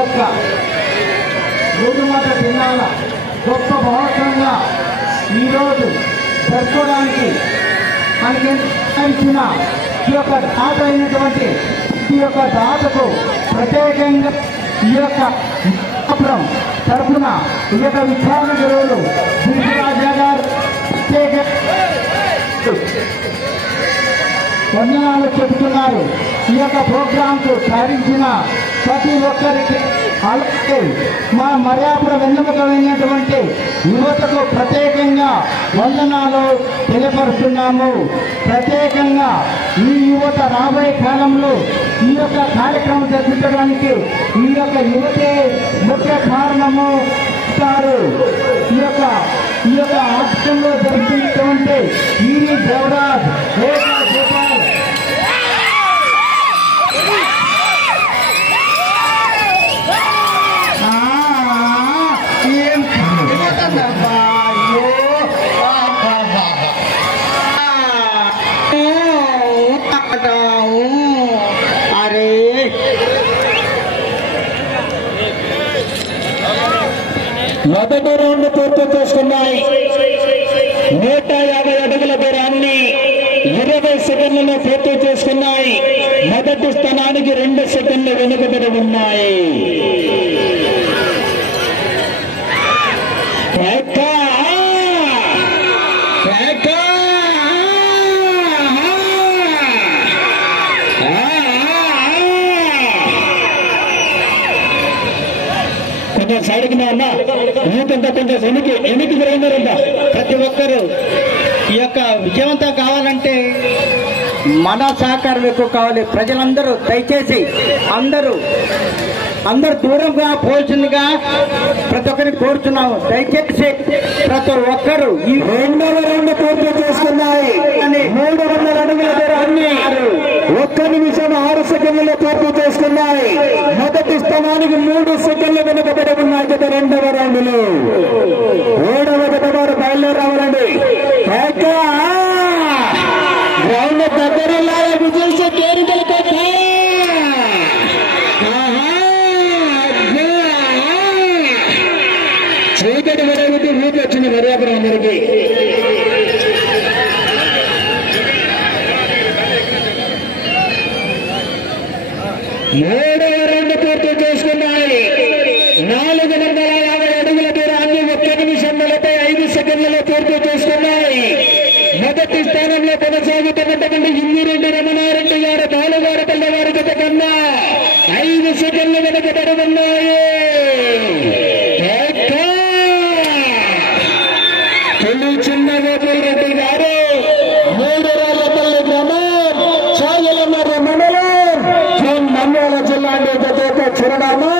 యొక్క మూడుమత దినాల గొప్ప మహోత్సవంగా ఈరోజు జరుపుకోవడానికి మనకి ఇచ్చిన ఈ యొక్క దాత అయినటువంటి ఈ యొక్క దాతకు ప్రత్యేకంగా ఈ యొక్క తరఫున ఈ యొక్క విచారణ గురువులు శ్రీరాజా గారు ప్రత్యేక వందనాలు చెబుతున్నారు. ఈ యొక్క ప్రోగ్రాంకు తయారించిన ప్రతి ఒక్కరికి అలాగే మా మర్యాద వెన్నెముకమైనటువంటి యువతకు ప్రత్యేకంగా వందనాలు తెలియపరుస్తున్నాము. ప్రత్యేకంగా ఈ యువత రాబోయే కాలంలో ఈ యొక్క కార్యక్రమం జరిపించడానికి ఈ యొక్క యువతే ముఖ్య కారణము ఇస్తారు. ఈ యొక్క ఆటంలో జరుగుతున్నటువంటి ఈరి దేవరాజ్ మొదటి రౌండ్ పూర్తి చేసుకున్నాయి. 150 అడుగుల దూరాన్ని 20 సెకండ్లలో పూర్తి చేసుకున్నాయి. మొదటి స్థానానికి 2 సెకండ్లు వెనుకబడి ఉన్నాయి. కొంచెం సైడ్కి అన్నా యూతంతా కొంచెం ఎనికి తిరగంటారంట. ప్రతి ఒక్కరూ ఈ యొక్క విజయవంతం కావాలంటే మన సహకారం ఎక్కువ కావాలి. ప్రజలందరూ దయచేసి అందరూ దూరంగా పోల్సిందిగా ప్రతి ఒక్కరిని కోరుతున్నాము. దయచేసి ప్రతి ఒక్కరూ ఈ 2వ రౌండ్ పూర్తి చేసుకున్నాయి. 300 అడుగుల దూరాన్ని 1 నిమిషం 6 సెకండ్లలో పూర్తి చేసుకున్నాయి. మొదటి స్థానానికి 3 సెకండ్లు వెనుకబడి ఉన్నాయి. గత 2వ రౌండ్లో 3వ గత వారు బయలుదేరి రావాలండి. గ్రౌండ్ దగ్గరలో విజయ కేరింతలు చీకటి వరకు ఊపి వచ్చింది మర్యాదరం అందరికీ. మూడవ రౌండ్ పూర్తి చేసుకున్నాయి. 450 అడుగుల దూరాన్ని 1 నిమిషం 45 సెకండ్లలో పూర్తి చేసుకున్నాయి. మొదటి స్థానంలో కొనసాగుతున్నటువంటి ఇందిరెడ్డి రమణారెడ్డి గారు బాలుగారపల్లి వారి జత కన్నా 5 సెకండ్లు వెనుకబడి ఉన్నాయి. చిన్నగోపిరెడ్డి గారు 3 రాళ్లపల్లి గ్రామం చాయలమర్రి మండలం నంద్యాల జిల్లా జత చిరునామా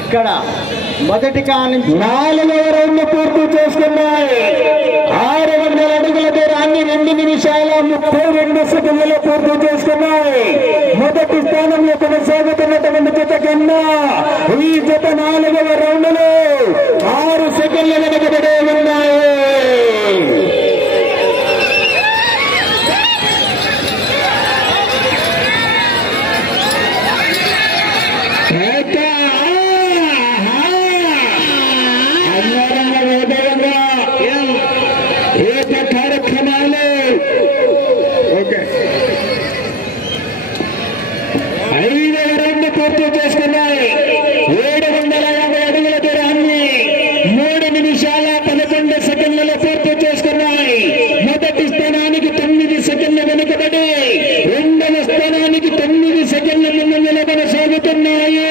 ఇక్కడ మొదటి కానుంచి 4వ రౌండ్ పూర్తి చేసుకున్నాయి. 600 అడుగుల దూరాన్ని 2 నిమిషాల 32 సెకండ్లలో పూర్తి చేసుకున్నాయి. మొదటి స్థానంలో కొనసాగుతున్నటువంటి జత కన్నా ఈ జత 4వ రౌండ్లో 6 సెకండ్ల వెనుకబడే ఉన్నాయి. కార్యక్రమాలు 5వ రౌండ్ పూర్తి చేసుకున్నాయి. 750 అడుగుల దూరాన్ని 3 నిమిషాల 11 సెకండ్లలో పూర్తి చేసుకున్నాయి. మొదటి స్థానానికి 9 సెకండ్ల వెనుకబడి 2వ స్థానానికి 9 సెకండ్ల ముందు కొనసాగుతున్నాయి.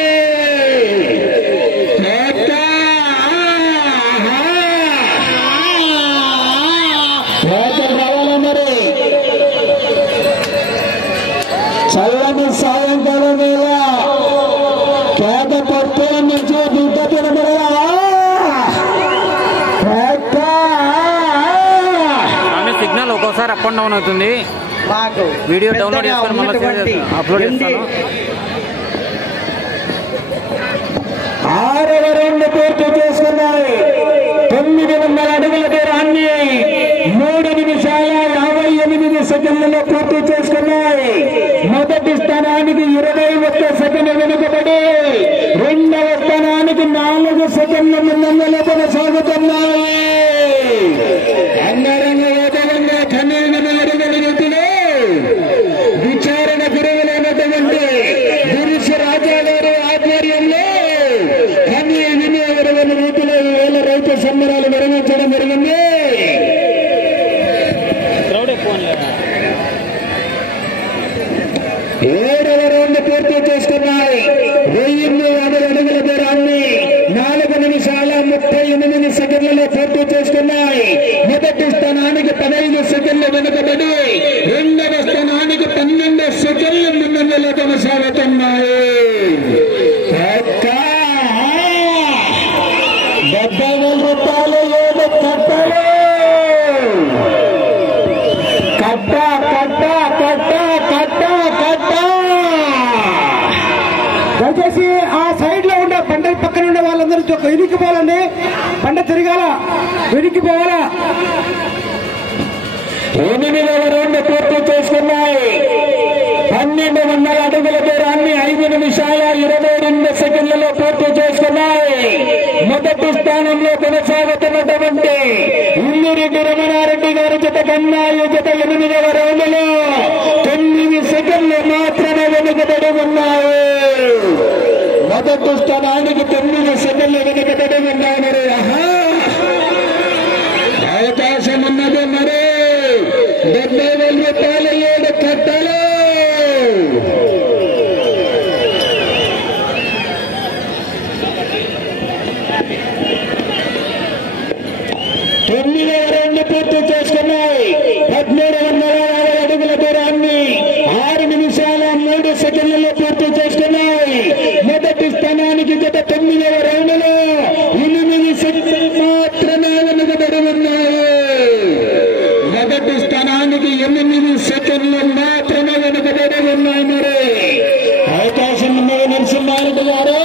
చల్లని సాయంకాలం వేళ పేద పట్టుల నుంచి బిడ్డ సిగ్నల్ ఒక్కోసారి అప్ అండ్ డౌన్ అవుతుంది. మాకు వీడియో డౌన్లోడ్ చేసుకొని మళ్ళీ అప్లోడ్ చేస్తాను. 6వ రౌండ్ పూర్తి చేసుకున్నాయి. 900 అడుగుల దూరాన్ని 3 నిమిషాల 58 సెకండ్లలో పూర్తి చేసుకున్నాయి. మొదటి స్థానానికి 21 సెకండ్లు వెనుకబడి రెండవ స్థానానికి 4 సెకండ్ల ముందంజలో కొనసాగుతున్నాయి. అంగరంగ వైభవంగా 12 అడుగుల రీతిలో విచారణ గురువులైనటువంటి గురుషి రాజా గారి ఆధ్వర్యంలో 12 రీతిలో వేల రైతు సంబరాలు నిర్వహించడం జరిగింది. 7వ రౌండ్ పూర్తి చేసుకున్నాయి. 1050 అడుగుల దూరాన్ని 4 నిమిషాల 38 సెకండ్లలో పూర్తి చేసుకున్నాయి. మొదటి స్థానానికి 15 సెకండ్లు వెనుకబడి రెండవ స్థానానికి 12 సెకండ్ల ముందంజలో కొనసాగుతున్నాయి. 70,000 రూపాయలు 7 కట్టలు కట్ట కట్ట కట్ట కట్ట కట్ట. దయచేసి ఆ సైడ్ లో ఉండే బండ పక్కన ఉండే వాళ్ళందరూ వెనక్కి పోవాలండి. బండ తిరగాల, వెనక్కి పోవాలా. 8వ రౌండ్ పూర్తి చేసుకున్నాయి. 1200 అడుగుల దూరాన్ని 5 నిమిషాల 22 సెకండ్లలో పూర్తి చేసుకున్నాయి. మొదటి స్థానంలో కొనసాగుతున్నటువంటి ఇల్లిరెడ్డి రమణారెడ్డి గారి జత కన్నా ఈ జత 8వ రౌండ్లో 9 సెకండ్లు మాత్రమే వెనుకబడి ఉన్నాయి. మొదటి స్థానానికి 9 సెకండ్లు వెనుకబడి ఉన్నాయి. మరి అవకాశం ఉన్నది. మరి 70,000 రూపాయలు 7 కట్టలు. తొమ్మిదవ రౌండ్ పూర్తి చేసుకున్నాయి. 1350 అడుగుల దూరాన్ని 6 నిమిషాల 3 సెకండ్లలో పూర్తి చేసుకున్నాయి. మొదటి స్థానానికి గత 9వ రౌండ్లో 8 సెకండ్లు మాత్రమే వెనుకబడి ఉన్నాయి. మొదటి స్థానానికి 8 సెకండ్లు మాత్రమే వెనుకబడి ఉన్నాయి. మరి అవకాశం ఉన్నది నరసింహారెడ్డి గారు,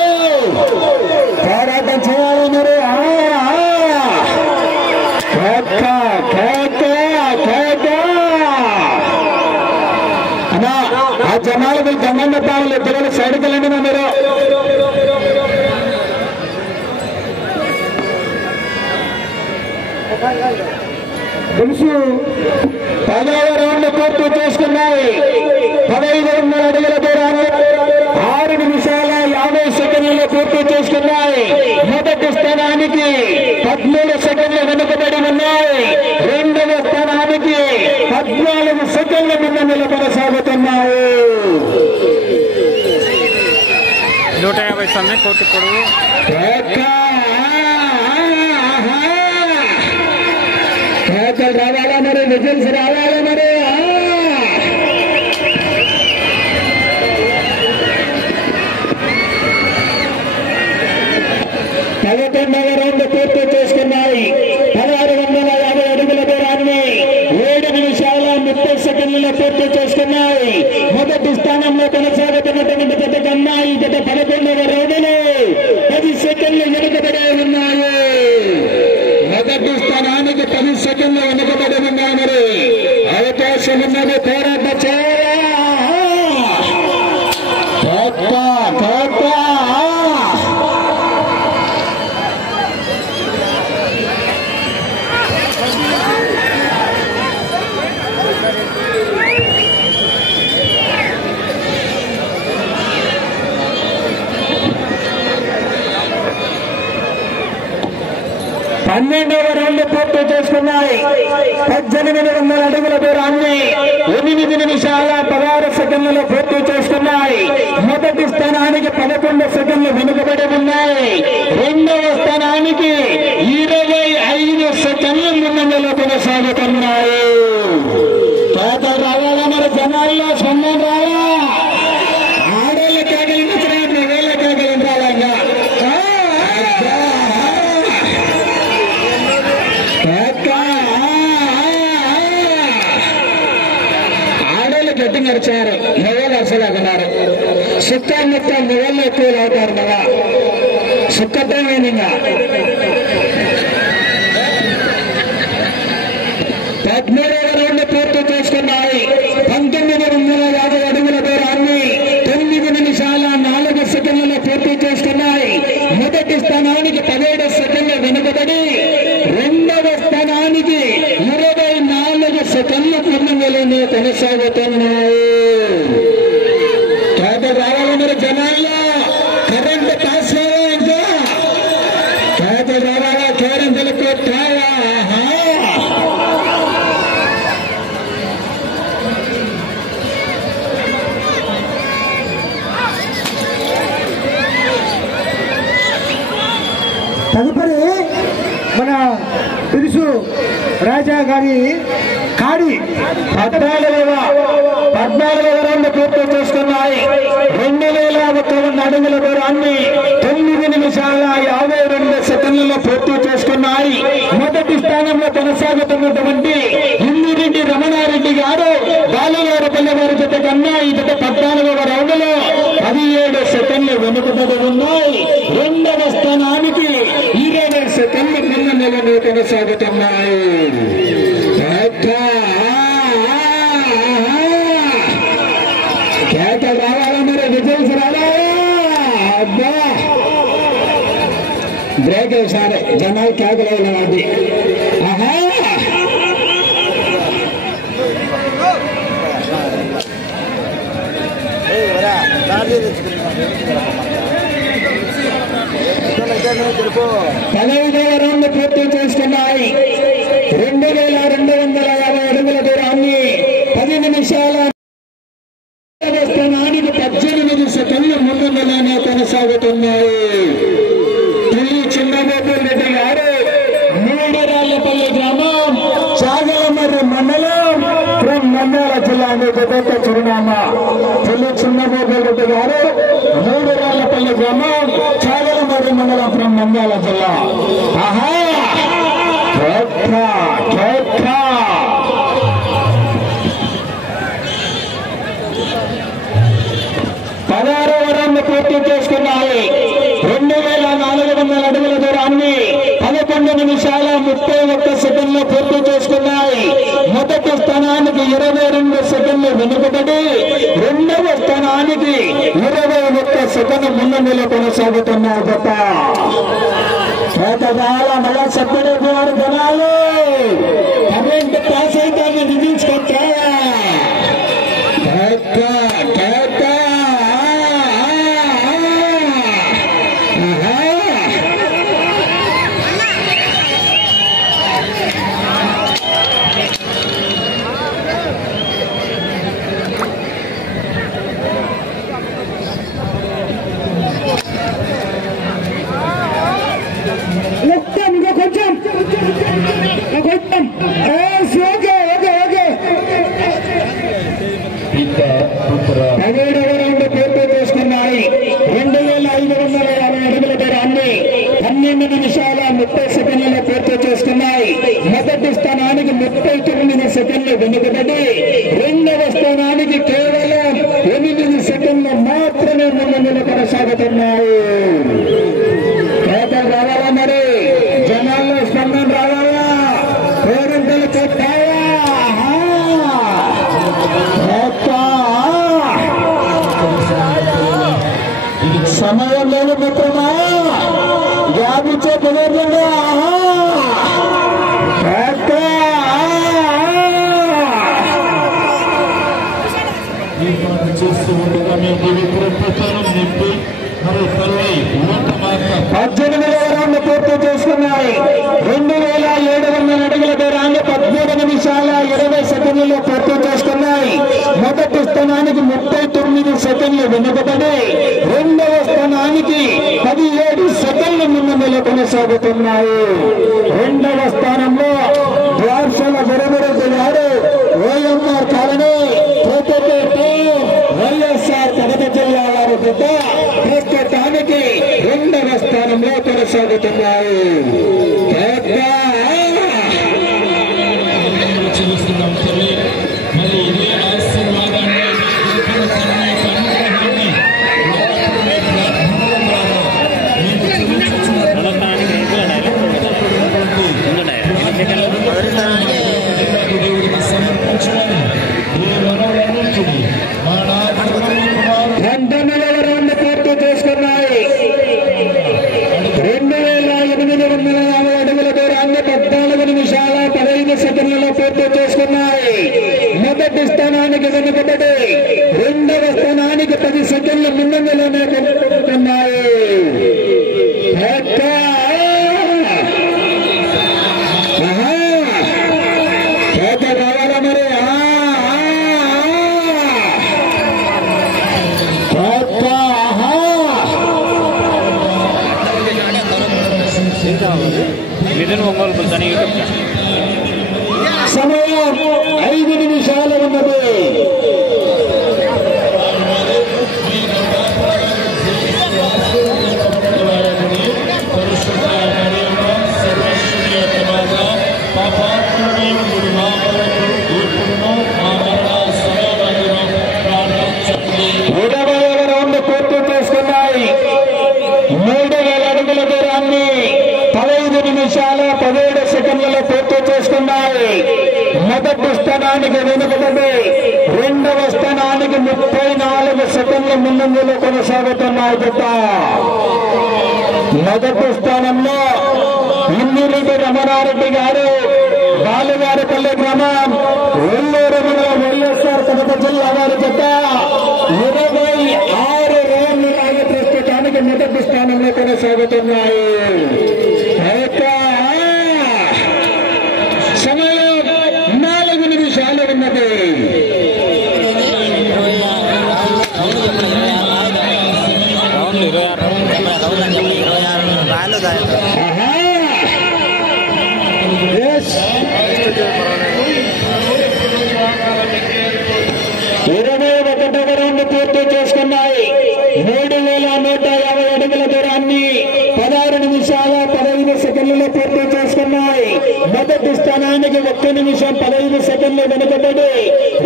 పోరాటం చేయాలి. మరి అన్నా ఆ జనాలకు దండం పెట్టాలి. పిల్లలు సైడ్కి వెళ్ళండి. మీరు తెలుసు. 10వ రౌండ్ పూర్తి చేసుకున్నాయి. 1500 అడుగుల దూరాన్ని 6 నిమిషాల 50 సెకండ్లలో పూర్తి చేసుకున్నాయి. మొదటి స్థానానికి 13 సెకండ్లు వెనుకబడి ఉన్నాయి. రెండవ స్థానానికి 14 సెకండ్ల ముందంజలో కొనసాగుతున్నాయి. 150 సమయం కోటి పొడవు రావాలా. మరి విజిల్స్ రావాలా. మరి 11వ రౌండ్ పూర్తి చేసుకున్నాయి. 1650 అడుగుల దూరాన్ని 7 నిమిషాల 30 సెకండ్లలో పూర్తి చేసుకున్నాయి. మొదటి స్థానంలో కొనసాగుతున్నటువంటి జత కన్నా ఈ జత 11వ రౌండ్లో 10 సెకండ్లు వెనుకబడే ఉన్నాయి. మొదటి స్థానానికి 10 సెకండ్లు వెనుకబడి ఉన్నాయి. మరి అవకాశం ఉన్నది. పోరాట చేయాలా. పన్నెండవ రౌండ్ పూర్తి చేసుకున్నాయి. 1800 అడుగుల దూరాన్ని 8 నిమిషాల 16 సెకండ్లలో పూర్తి చేసుకున్నాయి. మొదటి స్థానానికి 11 సెకండ్లు వెనుకబడి ఉన్నాయి. రెండవ స్థానానికి 25 సెకండ్ల ముందంజలో కొనసాగుతున్నాయి. కేకలు రావాలా. మరి జనాల్లో స్పందన రావాలా. ఆడోళ్ళ కేకలు వచ్చినప్పుడు వేళ్ళ కేకలు రావాలా. ఆడోళ్ళు గట్టి నడిచారు, మొగలు అసలు అన్నారు. సుత్తా మొత్తం మొగళ్ళు ఎక్కువ అవుతారు కదా. సుఖతమైనగా 13వ రౌండ్ పూర్తి చేసుకున్నాయి. 1950 అడుగుల దూరాన్ని 9 నిమిషాల 4 సెకండ్లలో పూర్తి చేసుకున్నాయి. మొదటి స్థానానికి 17 సెకండ్లు వెనుకబడి రెండవ స్థానానికి 24 సెకండ్ల ముందులోనే కొనసాగుతున్నాయి. రావాలి మరి జనాల్లో కరెంట్ పాస్ ఇంకా రావాలా కేరింతలకు తావా తదుపరి మన తెలుసు రాజా గారి కాడి 14వ రౌండ్ పూర్తి చేసుకున్నాయి. 2051 అడుగుల దూరాన్ని 9 నిమిషాల 52 సెకండ్లలో పూర్తి చేసుకున్నాయి. మొదటి స్థానంలో కొనసాగుతున్నటువంటి ఇందిరెడ్డి రమణారెడ్డి గారు బాలుగారుపల్లి వారి జత కన్నా ఈ జత 14వ రౌండ్ లో 17 సెకండ్లు వెనుకబడి ఉన్నాయి. రెండవ స్థానానికి 20 సెకండ్ల ముందు కొనసాగుతున్నాయి. కేకలు రావాలా మరి విజయ్ రావాలా అబ్బా బ్రేక్ వేసారే జనాలు కేకలు వాడి ఆహా పదహైదవ రౌండ్ పూర్తి చేసుకున్నాయి. 2250 అడుగుల దూరాన్ని 10 నిమిషాల స్థానానికి 18 సెకండ్ల ముందుగానే కొనసాగుతున్నాయి. తల్లి చిన్నబాబు రెడ్డి గారు మూడరాళ్లపల్లి గ్రామం చాగలమర్రి మండలం నంద్యాల జిల్లా పెద్ద చిరునామా. తల్లి చిన్నబాబు రెడ్డి గారు మూడరాళ్లపల్లి గ్రామం చాగలమర్రి మండలం ఫ్రం నంద్యాల జిల్లా. ఆహా 16వ రౌండ్ పూర్తి చేసుకున్నాయి. 2400 అడుగుల దూరాన్ని 11 నిమిషాల 31 సెకండ్లు పూర్తి చేసుకున్నాయి. మొదటి స్థానానికి 22 సెకండ్లు వెనుకబడి రెండవ స్థానానికి 21 సెకండ్ ముందంజలో కొనసాగుతున్నారు. గత మళ్ళా సభ్యుడు వారు జనాలు కరెంట్ పాస్ అయితే నిధించుకుంటారా నిమిషాల 30 సెకండ్లలో పూర్తి చేసుకున్నాయి. మొదటి స్థానానికి 39 సెకండ్లు వెనుకబడి రెండవ స్థానానికి కేవలం 8 సెకండ్లు మాత్రమే ముందు కొనసాగుతున్నాయి. కేకలు రావాలా మరి జనాల్లో స్పందన రావాలా పేరెంతలు కొట్టాయా సమయం లేదు మిత్రమా వ్యాపించే కుదరదు. చేస్తూ ఉండగా మేము నింపి మరి 18వ రౌండ్ పూర్తి చేసుకున్నాయి. 2700 అడుగుల దూరాన్ని 13 నిమిషాల 20 సెకండ్లలో పూర్తి చేసుకున్నాయి. మొదటి స్థానానికి 39 సెకండ్లు వెనుకబడి రెండవ స్థానానికి 17 సెకండ్ల ముందు కొనసాగుతున్నాయి. రెండవ స్థానంలో ద్వార్షల గురవరెడ్డి గారు ఓఎంఆర్ కాలనీ వైఎస్ఆర్ కడప జిల్లా వారి పెద్ద ప్రస్తుతానికి రెండవ స్థానంలో కొనసాగుతున్నాయి. చూస్తున్నాం మరి ఇదే ఆశీర్వాదాన్ని అనుగ్రహాన్ని రౌండ్ పూర్తి చేసుకున్నాయి. 2850 అడుగుల దూరాన్ని 14 నిమిషాల 15 సెకండ్లలో పూర్తి చేసుకున్నాయి. మొదటి స్థానానికి వెనుకబడి రెండవ స్థానానికి 10 సెకండ్ల ముందంజలోనే కొనుక్కుంటున్నాయి. మిథున్ ఒంగోలు పుల్తని యూట్యూబ్ ఛానల్. సమయం 5 నిమిషాలు ఉన్నది. రౌండ్ పూర్తి చేసుకున్నాయి. 3000 అడుగుల దూరాన్ని 15 నిమిషాల 17 సెకండ్లలో పూర్తి చేసుకున్నాయి. మొదటి స్థానానికి వెనుకబడి రెండవ స్థానానికి 34 సెకండ్ల ముందంజలో కొనసాగుతున్నాయి. జత మొదటి స్థానంలో ఇందిరెడ్డి రమణారెడ్డి గారు, బాలుగారిపల్లి గ్రామం, ఒల్లూరు మండలం, వైఎస్ఆర్ కడప జిల్లా వారి జత 26 రౌండ్లు లాగా ప్రస్తుతానికి మొదటి స్థానంలో కొనసాగుతున్నాయి. సమయం 4 నిమిషాలు ఉన్నది. రౌండ్ పూర్తి చేసుకున్నాయి. 3150 అడుగుల దూరాన్ని 16 నిమిషాల 15 సెకండ్లలో పూర్తి చేసుకున్నాయి. మొదటి స్థానానికి 1 నిమిషం 15 సెకండ్లు వెనుకబడి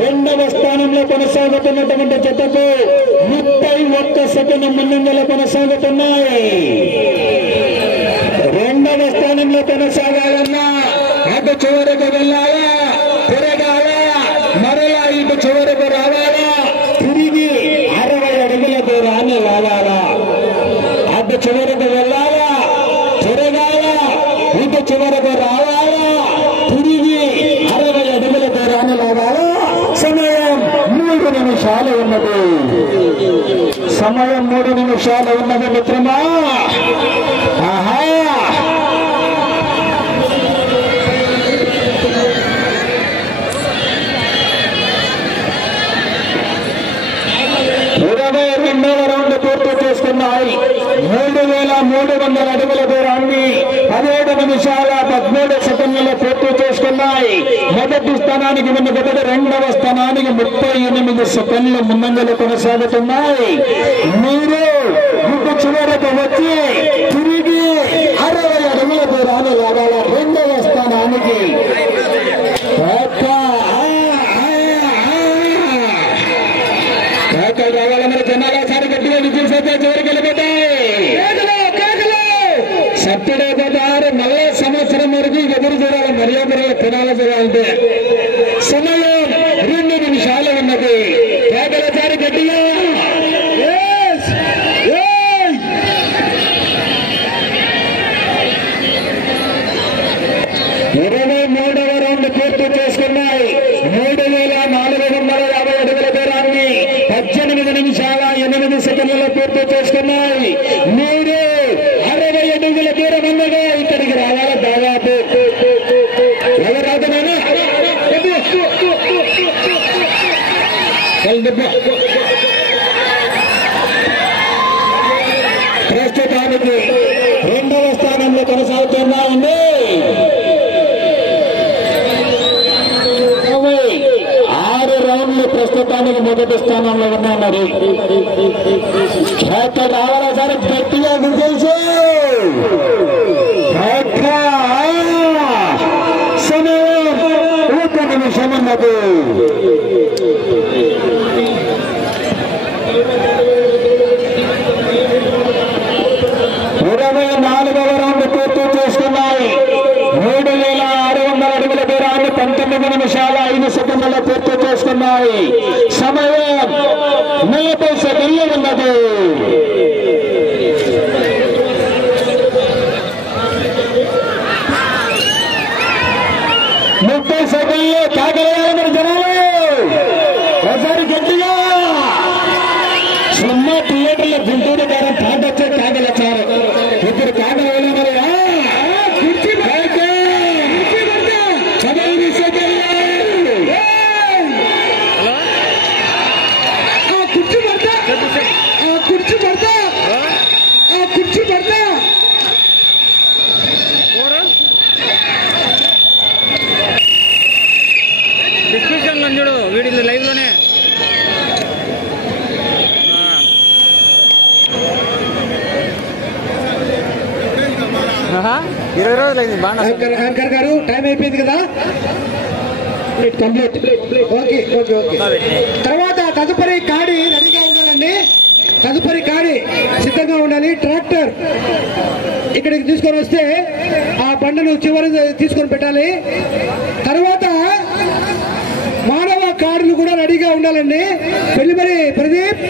రెండవ స్థానంలో కొనసాగుతున్నటువంటి జతకు 31 సెకండ్ ముందంజలో కొనసాగుతున్నాయి. రెండవ స్థానంలో కొనసాగాలన్నా అటు చివరకు వెళ్ళాలా, తిరగాలా, మరలా ఇటు చివరకు రావాలా, తిరిగి 60 అడుగుల దూరాన్ని లాగాలా, అటు చివరకు వెళ్ళాలా, తిరగాలా, ఇటు చివరకు రావాలా, తిరిగి 60 అడుగుల దూరాన్ని లాగాలా. సమయం 3 నిమిషాలు ఉన్నది. సమయం 3 నిమిషాలు ఉన్నది మిత్రమా. ఆహా, 22వ రౌండ్ పూర్తి చేసుకున్నాయి. 3300 అడుగుల దూరాన్ని 17 నిమిషాల 13 సెకండ్లలో పూర్తి చేసుకున్నాయి. మొదటి స్థానానికి వెనుకబడి రెండవ స్థానానికి 38 సెకండ్లు ముందంజలు కొనసాగుతున్నాయి. మీరు ఇటు చివరకు వచ్చి తిరిగి 60 అడుగుల దూరాన్ని లాగాల రెండవ స్థానానికి. రావాలన్న జనాలు ఒకసారి గట్టిగా విజయసేత చివరికి వెళ్ళిపోతాయి. సత్తడే పదారు 40 సంవత్సరం వరకు ఎదురు చూడాలి. మర్యాద తినాలి చేయాలంటే సమయం 2 నిమిషాలు ఉన్నది. కేకలసారి గట్టిగా 23వ రౌండ్ పూర్తి చేసుకున్నాయి. 3450 అడుగుల దూరాన్ని 18 నిమిషాల 8 సెకండ్లలో పూర్తి చేసుకున్నాయి. మీరు 60 అడుగుల దూరం ఉన్నగా ఇక్కడికి రావాల. దాదాపు ఎవరాదనైనా ప్రస్తుతానికి 2వ స్థానంలో కొనసాగుతున్నాయండి. 6 రౌండ్లు ప్రస్తుతానికి మొదటి స్థానంలో ఉన్నారు. రావాలా సార్ గట్టిగా విజయించు. సమయం 1 నిమిషం ఉన్నది. 24వ రౌండ్ పూర్తి చేసుకున్నాయి. 3600 అడుగుల దూరం 19 నిమిషాల 5 సెకండ్లలో పూర్తి చేసుకున్నాయి. సమయం 40 సెకండ్లు ఉన్నది. తాగలేరు జనాలు ఒకసారి గట్టిగా సినిమా థియేటర్లో గుంటూరు గారు తాగొచ్చే తాగలొచ్చారు. ఇప్పుడు తాగలేదు మరి. కుర్చీ పడతా 15 సెకండ్లు. కుర్చీ పడతా కుర్చీ పడతా కుర్చీ పడతా డిస్క్రిప్షన్ లో చూడు వీడియో లైవ్ లోనే. 20 రోజులు అయింది బాగా. యాంకర్ గారు టైం అయిపోయింది కదా. కంప్లీట్. Okay okay okay. తర్వాత తదుపరి కాడి రెడీగా ఉండాలండి. తదుపరి కాడి సిద్ధంగా ఉండాలి. ట్రాక్టర్ ఇక్కడికి తీసుకొని వస్తే ఆ బండను చివరి తీసుకొని పెట్టాలి. తర్వాత మానవ కాడులు కూడా రెడీగా ఉండాలండి. పెళ్లిమరి ప్రదీప్,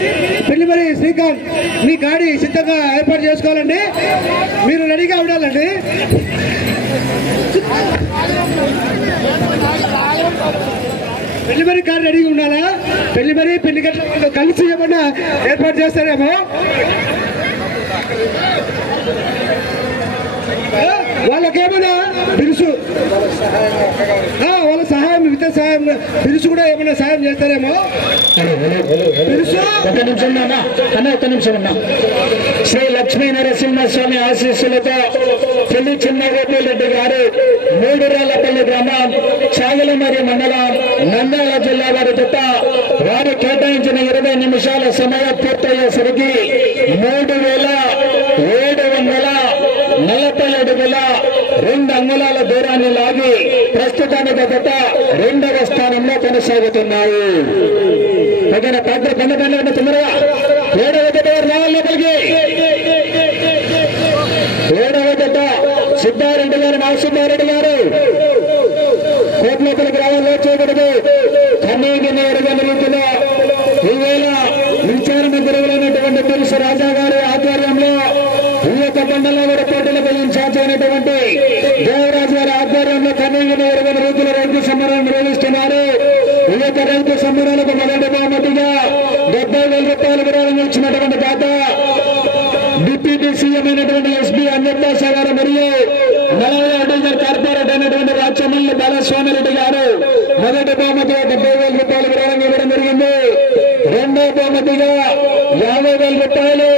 పెళ్లిమరి శ్రీకాంత్, మీ కాడి సిద్ధంగా ఏర్పాటు చేసుకోవాలండి. మీరు రెడీగా ఉండాలండి. పెళ్లిమరి కారు రెడీగా ఉండాలా? పెళ్లిమరి పెళ్లి గట్ల కలిసి ఏమన్నా ఏర్పాటు చేస్తారేమో. వాళ్ళకేమైనా బిరుసు, వాళ్ళ సహాయం, మిగతా సహాయం బిరుసు కూడా ఏమైనా సహాయం చేస్తారేమో. బిరుసు ఒక్క నిమిషం ఉన్నా. శ్రీ లక్ష్మీ నరసింహస్వామి ఆశీస్సులతో పెళ్లి చిన్నగోపాల్ రెడ్డి గారు మూడురాళ్లపల్లి గ్రామం చాగలమరి మండలం నంద్యాల జిల్లా వారి జత వారు కేటాయించిన 20 నిమిషాల సమయం పూర్తయ్యేసరికి 3740 అడుగుల 2 అంగుళాల దూరాన్ని లాగి ప్రస్తుతానికి జత 2వ స్థానంలో కొనసాగుతున్నాయి. ట్రాక్టర్ పండుగ తొందరగా 7వ జత రావాలి లోపలికి. 7వ జత సిద్ధారెడ్డి గారు, నరసింహారెడ్డి గారు కోర్టు లోపలికి రావాలో చేయకూడదు. కన్నీగిని ఎరుగని రీతిలో ఈవేళ విచారణ గురువులైనటువంటి తెలుసు రాజా గారి ఆధ్వర్యంలో ఈ యొక్క బండలో కూడా పోటీలకు ఇన్ఛార్జ్ అయినటువంటి దేవరాజు గారి ఆధ్వర్యంలో కన్నీగిని ఎరుగని రీతిలో రైతు సంబరాలు నిర్వహిస్తున్నారు. ఈ యొక్క రైతు సంబరాలకు మొదటి బహుమతిగా 70,000 రూపాయలు విరాళం ఇచ్చినటువంటి దాత డిప్యూటీ సీఎం అయినటువంటి ఎస్బీ అన్నదాస గారు మరియు 40 అడిజనల్ కార్పొరేట్ అయినటువంటి రాచమల్లి బాలస్వామి రెడ్డి గారు మొదటి బహుమతిగా 70,000 రూపాయలు విరాళం ఇవ్వడం జరిగింది. రెండో బహుమతిగా 50,000 రూపాయలు